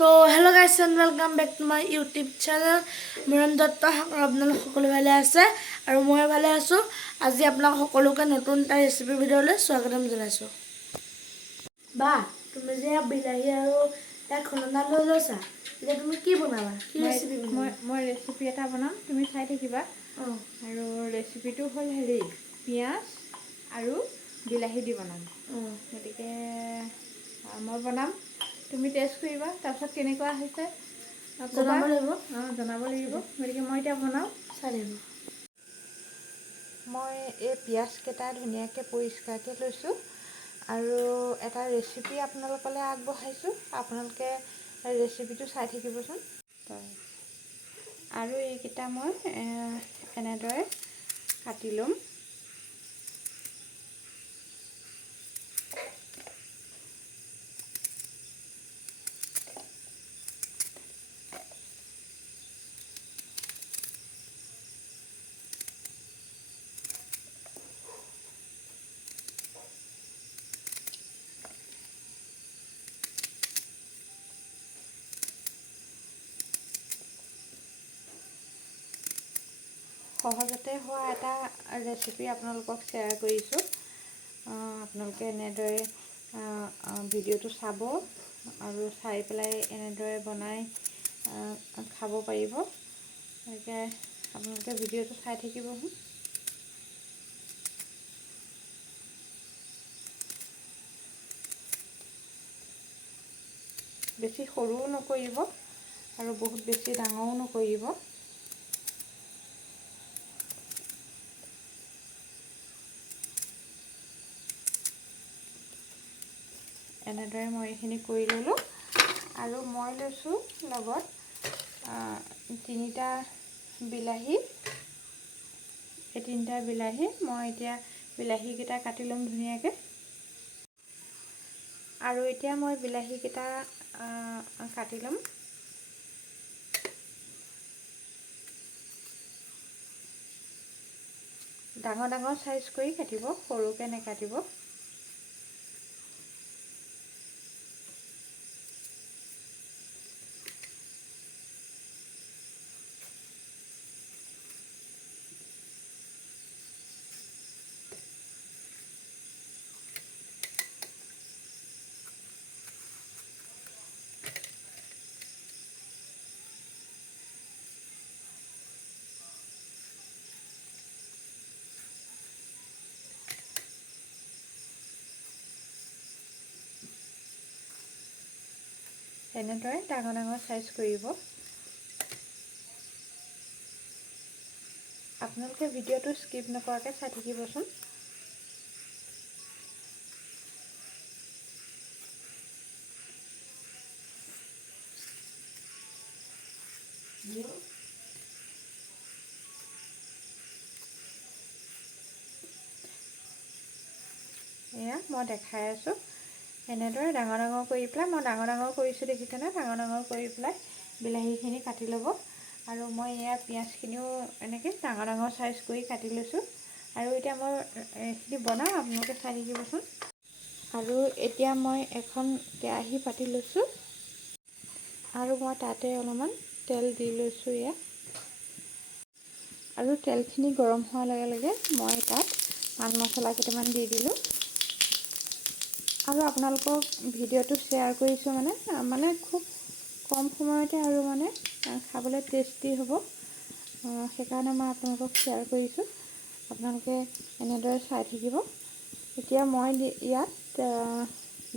তো hello' guys and welcome back to my YouTube channel Miran Dutta আপোনালোক সকলো ভালে আছে? আৰু মই ভালে আছোঁ। আজি আপোনাক সকলোকে নতুন এটা ৰেচিপি ভিডিঅ'লৈ স্বাগতম জনাইছোঁ। বা তুমি যে বিলাহী আৰু তাত খুন্দনা লৈ লৈছা এতিয়া তুমি কি বনাবা? কি ৰেচিপি মই মই ৰেচিপি এটা বনাম তুমি চাই থাকিবা। অঁ। আৰু ৰেচিপিটো হ'ল হেৰি পিঁয়াজ আৰু বিলাহী দি বনাম। অঁ। গতিকে মই বনাম। তুমি টেষ্ট কৰিবা তাৰপিছত কেনেকুৱা হৈছে জনাব লাগিব। অঁ জনাব লাগিব। গতিকে মই এতিয়া বনাওঁ। চাই লাগিব মই এই পিঁয়াজকেইটা ধুনীয়াকৈ পৰিষ্কাৰকৈ লৈছোঁ আৰু এটা ৰেচিপি আপোনালোকলৈ আগবঢ়াইছোঁ। আপোনালোকে ৰেচিপিটো চাই থাকিবচোন। আৰু এইকেইটা মই এনেদৰে কাটি ল'ম। সহজতে হোৱা এটা ৰেচিপি আপোনালোকক শ্বেয়াৰ কৰিছোঁ। আপোনালোকে এনেদৰে ভিডিঅ'টো চাব আৰু চাই পেলাই এনেদৰে বনাই খাব পাৰিব। গতিকে আপোনালোকে ভিডিঅ'টো চাই থাকিবচোন বেছি সৰুও নকৰিব আৰু বহুত বেছি ডাঙৰো নকৰিব। এনেদৰে মই এইখিনি কৰি ল'লোঁ আৰু মই লৈছোঁ লগত তিনিটা বিলাহী। এই তিনিটা বিলাহী মই এতিয়া বিলাহীকেইটা কাটি ল'ম ধুনীয়াকৈ। আৰু এতিয়া মই বিলাহীকেইটা কাটি ল'ম। ডাঙৰ ডাঙৰ চাইজ কৰি কাটিব সৰুকৈ নেকাটিব। এনেদৰে ডাঙৰ ডাঙৰ চাইজ কৰিব। আপোনালোকে ভিডিঅ'টো স্কিপ নকৰাকৈ চাই থাকিবচোন। এয়া মই দেখাই আছোঁ। এনেদৰে ডাঙৰ ডাঙৰ কৰি পেলাই মই ডাঙৰ ডাঙৰ কৰিছোঁ দেখিছেনে ডাঙৰ ডাঙৰ কৰি পেলাই বিলাহীখিনি কাটি ল'ব। আৰু মই এয়া পিঁয়াজখিনিও এনেকৈ ডাঙৰ ডাঙৰ চাইজ কৰি কাটি লৈছোঁ। আৰু এতিয়া মই এইখিনি বনাওঁ আপোনালোকে চাই থাকিবচোন। আৰু এতিয়া মই এখন কেৰাহী পাতি লৈছোঁ। আৰু মই তাতে অলপমান তেল দি লৈছোঁ ইয়াত আৰু তেলখিনি গৰম হোৱাৰ লগে লগে মই তাত পান মছলা কেইটামান দি দিলোঁ। আৰু আপোনালোকক ভিডিঅ'টো শ্বেয়াৰ কৰিছোঁ মানে মানে খুব কম সময়তে আৰু মানে খাবলৈ টেষ্টি হ'ব। সেইকাৰণে মই আপোনালোকক শ্বেয়াৰ কৰিছোঁ। আপোনালোকে এনেদৰে চাই থাকিব। এতিয়া মই ইয়াত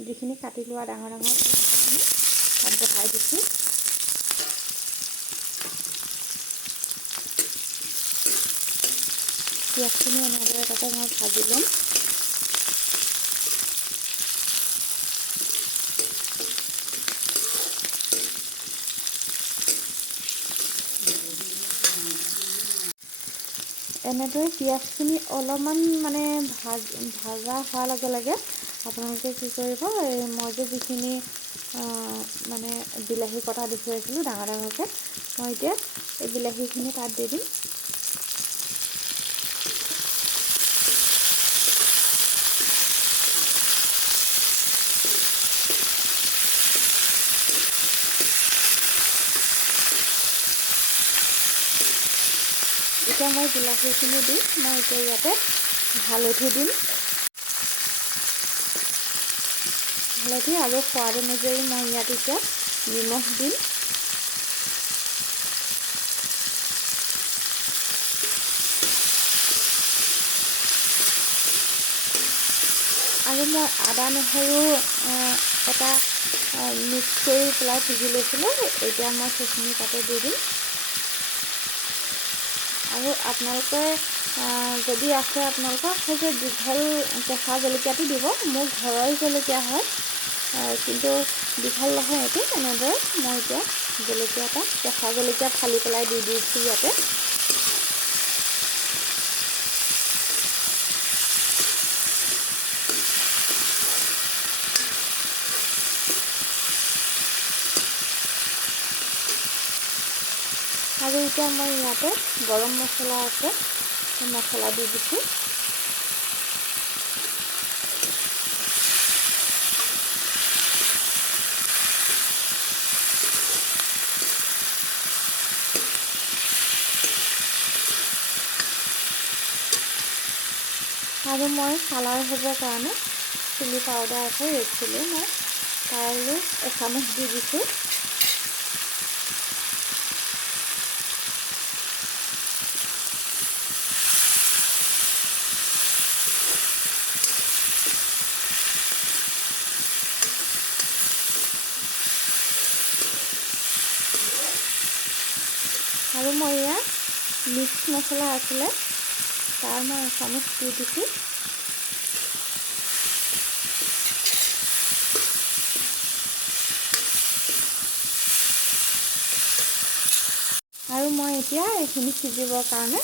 যিখিনি কাটি লোৱা ডাঙৰ ডাঙৰ তাত বহাই দিছোঁ। পিঁয়াজখিনি এনেদৰে তাতে মই ভাজি ল'ম। এনেদৰে পিঁয়াজখিনি অলপমান মানে ভাজ, ভাজা হোৱাৰ লগে লগে আপোনালোকে কি কৰিব, এই মই যে যিখিনি মানে বিলাহী কটা দেখুৱাইছিলোঁ ডাঙৰ ডাঙৰকৈ, মই এতিয়া এই বিলাহীখিনি তাত দি দিম। এতিয়া মই বিলাহীখিনি দি মই এতিয়া ইয়াতে হালধি দিম। হালধি আৰু সোৱাদ অনুযায়ী মই ইয়াত এতিয়া নিমখ দিম। আৰু মই আদা নহৰু এটা মিক্স কৰি পেলাই ভাজি লৈছিলোঁ। এতিয়া মই সেইখিনি তাতে দি দিম। আৰু আপোনালোকে যদি আছে আপোনালোকৰ সেই যে দীঘল কেঁচা জলকীয়াটো দিব মোৰ ঘৰৰ জলকীয়া হয়। কিন্তু দীঘল নহয় এইটো এনেদৰে মই এতিয়া জলকীয়া এটা কেঁচা জলকীয়া ফালি পেলাই দি দিছোঁ ইয়াতে। আৰু এতিয়া মই ইয়াতে গৰম মছলা আছে সেই মছলা দি দিছোঁ আৰু মই কালাৰ হ'বৰ কাৰণে চিলি পাউডাৰ আছে ৰেড চিলি মই তাইলৈ এচামুচ দি দিছোঁ আৰু মই ইয়াত মিক্স মছলা আছিলে তাৰ মই এচামুচ দি দিছোঁ। আৰু মই এতিয়া এইখিনি সিজিবৰ কাৰণে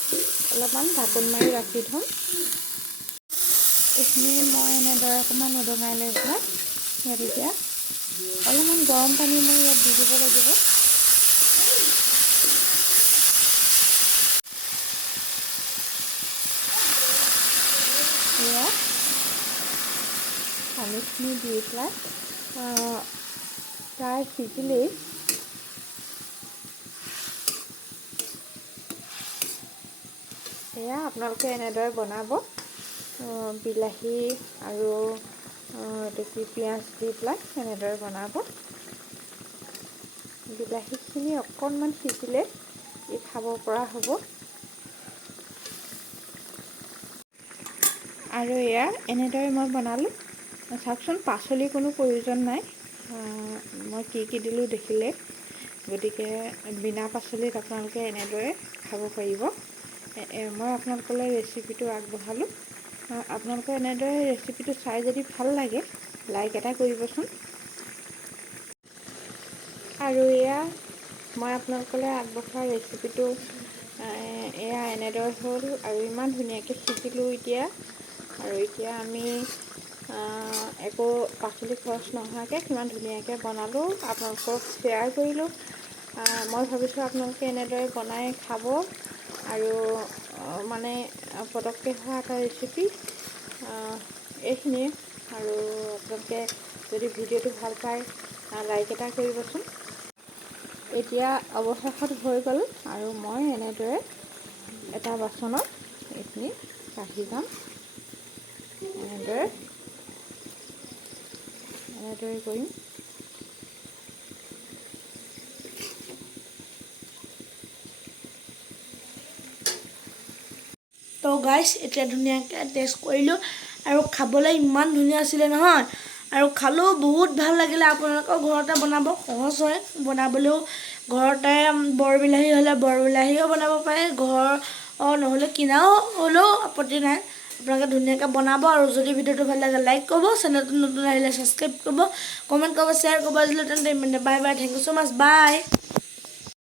অলপমান ঢাকোন মাৰি ৰাখি থ'ম। এইখিনি মই এনেদৰে অকণমান উদঙাই লৈ পেলাই ইয়াত এতিয়া অলপমান গৰম পানী মই ইয়াত দি দিব লাগিব। পানীখিনি দি পেলাই আহ, প্ৰায় সিজিলেই এয়া আপোনালোকে এনেদৰে বনাব। বিলাহী আৰু এইটো কি পিঁয়াজ দি পেলাই এনেদৰে বনাব। বিলাহীখিনি অকণমান সিজিলে ই খাব পৰা হ'ব। আৰু এয়া এনেদৰে মই বনালোঁ। চাওকচোন পাচলিৰ কোনো প্ৰয়োজন নাই। মই কি কি দিলোঁ দেখিলে। গতিকে বিনা পাচলিত আপোনালোকে এনেদৰে খাব পাৰিব। মই আপোনালোকলৈ ৰেচিপিটো আগবঢ়ালোঁ। আপোনালোকে এনেদৰে ৰেচিপিটো চাই যদি ভালো লাগে লাইক এটা কৰিবচোন। আৰু এয়া মই আপোনালোকলৈ আগবঢ়োৱা ৰেচিপিটো এয়া এনেদৰে হ'ল আৰু ইমান ধুনীয়াকৈ শিকিলোঁ এতিয়া। আৰু এতিয়া আমি একো পাচলি খৰচ নোহোৱাকৈ কিমান ধুনীয়াকৈ বনালোঁ, আপোনালোকক শ্বেয়াৰ কৰিলোঁ। মই ভাবিছোঁ আপোনালোকে এনেদৰে বনাই খাব আৰু মানে পটককৈ হোৱা এটা ৰেচিপি এইখিনিয়ে আৰু আপোনালোকে যদি ভিডিঅ'টো ভালো পায় লাইক এটা কৰিবচোন। এতিয়া অৱশেষত হৈ গ'ল আৰু মই এনেদৰে এটা বাচনত এইখিনি কাঢ়ি যাম। এনেদৰে এনেদৰে কৰিম। তো গাইছ এতিয়া ধুনীয়াকৈ টেষ্ট কৰিলোঁ আৰু খাবলৈ ইমান ধুনীয়া আছিলে নহয়। আৰু খালেও বহুত ভাল লাগিলে। আপোনালোকৰ ঘৰতে বনাব সহজ হয়। বনাবলৈও ঘৰতে বৰ বিলাহী হ'লে বৰ বিলাহীও বনাব পাৰে। ঘৰ নহ'লে কিনাও হ'লেও আপত্তি নাই। আপোনালোকে ধুনীয়াকৈ বনাব আৰু যদি ভিডিঅ'টো ভালো লাগে লাইক কৰিব, চেনেলটো নতুন আহিলে ছাবস্ক্ৰাইব কৰিব কমেণ্ট কৰিব শ্বেয়াৰ কৰিব, আজিলৈ তেন্তে bye bye thank you so' much by